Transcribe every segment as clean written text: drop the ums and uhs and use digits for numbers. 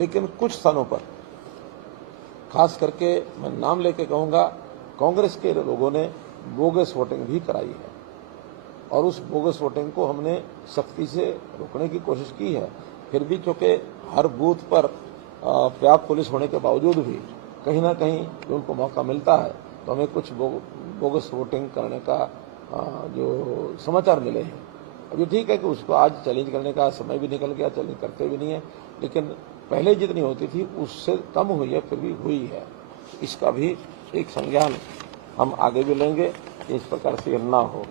लेकिन कुछ स्थानों पर खास करके मैं नाम लेके कहूंगा, कांग्रेस के लोगों ने बोगस वोटिंग भी कराई है और उस बोगस वोटिंग को हमने सख्ती से रोकने की कोशिश की है। फिर भी चूंकि हर बूथ पर पर्याप्त पुलिस होने के बावजूद भी कहीं ना कहीं जो उनको मौका मिलता है तो हमें कुछ बोगस वोटिंग करने का जो समाचार मिले हैं। अब ये ठीक है कि उसको आज चैलेंज करने का समय भी निकल गया, चैलेंज करते भी नहीं है, लेकिन पहले जितनी होती थी उससे कम हुई है, फिर भी हुई है। इसका भी एक संज्ञान हम आगे भी लेंगे कि इस प्रकार से ना हो।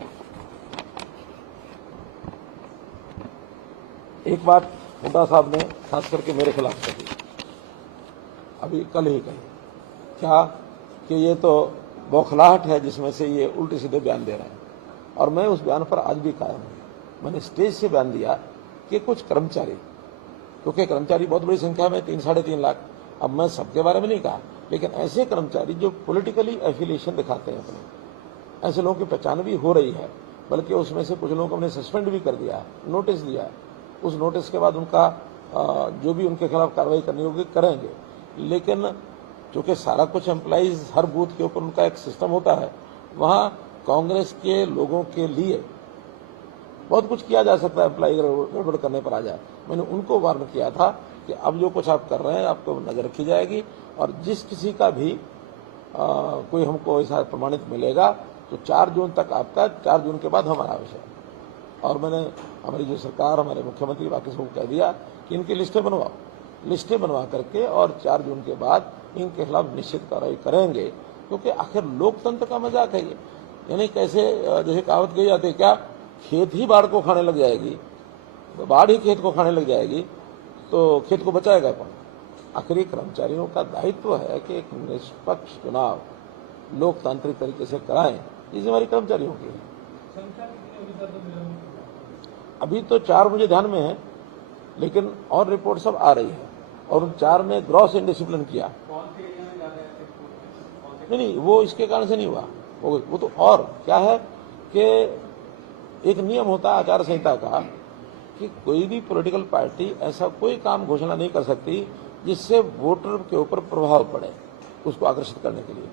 एक बात हुड्डा साहब ने खास करके मेरे खिलाफ कही, अभी कल ही कही, क्या कि ये तो बौखलाहट है जिसमें से ये उल्टे सीधे बयान दे रहे हैं, और मैं उस बयान पर आज भी कायम हूं। मैंने स्टेज से बयान दिया कि कुछ कर्मचारी, क्योंकि कर्मचारी बहुत बड़ी संख्या में 3-3.5 लाख, अब मैं सबके बारे में नहीं कहा, लेकिन ऐसे कर्मचारी जो पॉलिटिकली एफिलिएशन दिखाते हैं अपने, ऐसे लोगों की पहचान भी हो रही है, बल्कि उसमें से कुछ लोगों को हमने सस्पेंड भी कर दिया है, नोटिस दिया है। उस नोटिस के बाद उनका जो भी उनके खिलाफ कार्रवाई करनी होगी करेंगे। लेकिन चूंकि सारा कुछ एम्प्लॉइज हर बूथ के ऊपर उनका एक सिस्टम होता है, वहां कांग्रेस के लोगों के लिए बहुत कुछ किया जा सकता है, एम्प्लॉय गड़बड़ करने पर आ जाए। मैंने उनको वार्न किया था कि अब जो कुछ आप कर रहे हैं आपको नजर रखी जाएगी, और जिस किसी का भी कोई हमको ऐसा प्रमाणित मिलेगा तो 4 जून तक आपका, 4 जून के बाद हमारा विषय। और मैंने हमारी जो सरकार, हमारे मुख्यमंत्री बाकी सबको कह दिया कि इनकी लिस्टें बनवाओ, लिस्टें बनवा करके और 4 जून के बाद इनके खिलाफ निश्चित कार्रवाई करेंगे, क्योंकि आखिर लोकतंत्र का मजाक है ये। यानी कैसे, जैसे कहावत कही जाती है, क्या खेत ही बाढ़ को खाने लग जाएगी, तो बाढ़ ही खेत को खाने लग जाएगी, तो खेत को बचाएगा कौन? आखिरी कर्मचारियों का दायित्व है कि एक निष्पक्ष चुनाव लोकतांत्रिक तरीके से कराएं, ये जिम्मेदारी कर्मचारियों की है। अभी तो 4 मुझे ध्यान में है, लेकिन और रिपोर्ट सब आ रही है, और उन 4 में ग्रॉस इनडिसिप्लिन किया। नहीं, वो इसके कारण से नहीं हुआ, वो तो और क्या है कि एक नियम होता है आचार संहिता का कि कोई भी पॉलिटिकल पार्टी ऐसा कोई काम घोषणा नहीं कर सकती जिससे वोटर के ऊपर प्रभाव पड़े उसको आकर्षित करने के लिए,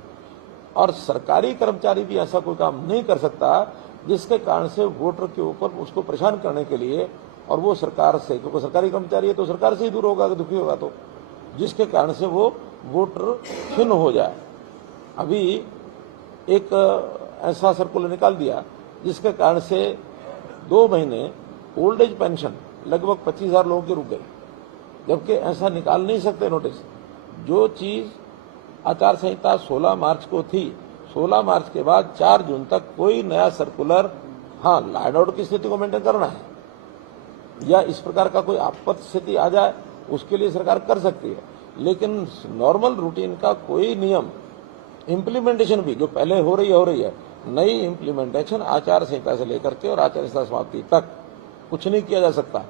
और सरकारी कर्मचारी भी ऐसा कोई काम नहीं कर सकता जिसके कारण से वोटर के ऊपर उसको परेशान करने के लिए, और वो सरकार से, क्योंकि सरकारी कर्मचारी है तो सरकार से ही दूर होगा, दुखी होगा, तो जिसके कारण से वो वोटर खिन्न हो जाए। अभी एक ऐसा सर्कुलर निकाल दिया जिसके कारण से 2 महीने ओल्ड एज पेंशन लगभग 25,000 लोगों की रुक गई, जबकि ऐसा निकाल नहीं सकते नोटिस। जो चीज आचार संहिता 16 मार्च को थी, 16 मार्च के बाद 4 जून तक कोई नया सर्कुलर, हाँ लॉ एंड ऑर्डर की स्थिति को मेंटेन करना है या इस प्रकार का कोई आपात स्थिति आ जाए उसके लिए सरकार कर सकती है, लेकिन नॉर्मल रूटीन का कोई नियम, इम्प्लीमेंटेशन भी जो पहले हो रही है, नई इम्प्लीमेंटेशन आचार संहिता से लेकर के और आचार संहिता समाप्ति तक कुछ नहीं किया जा सकता।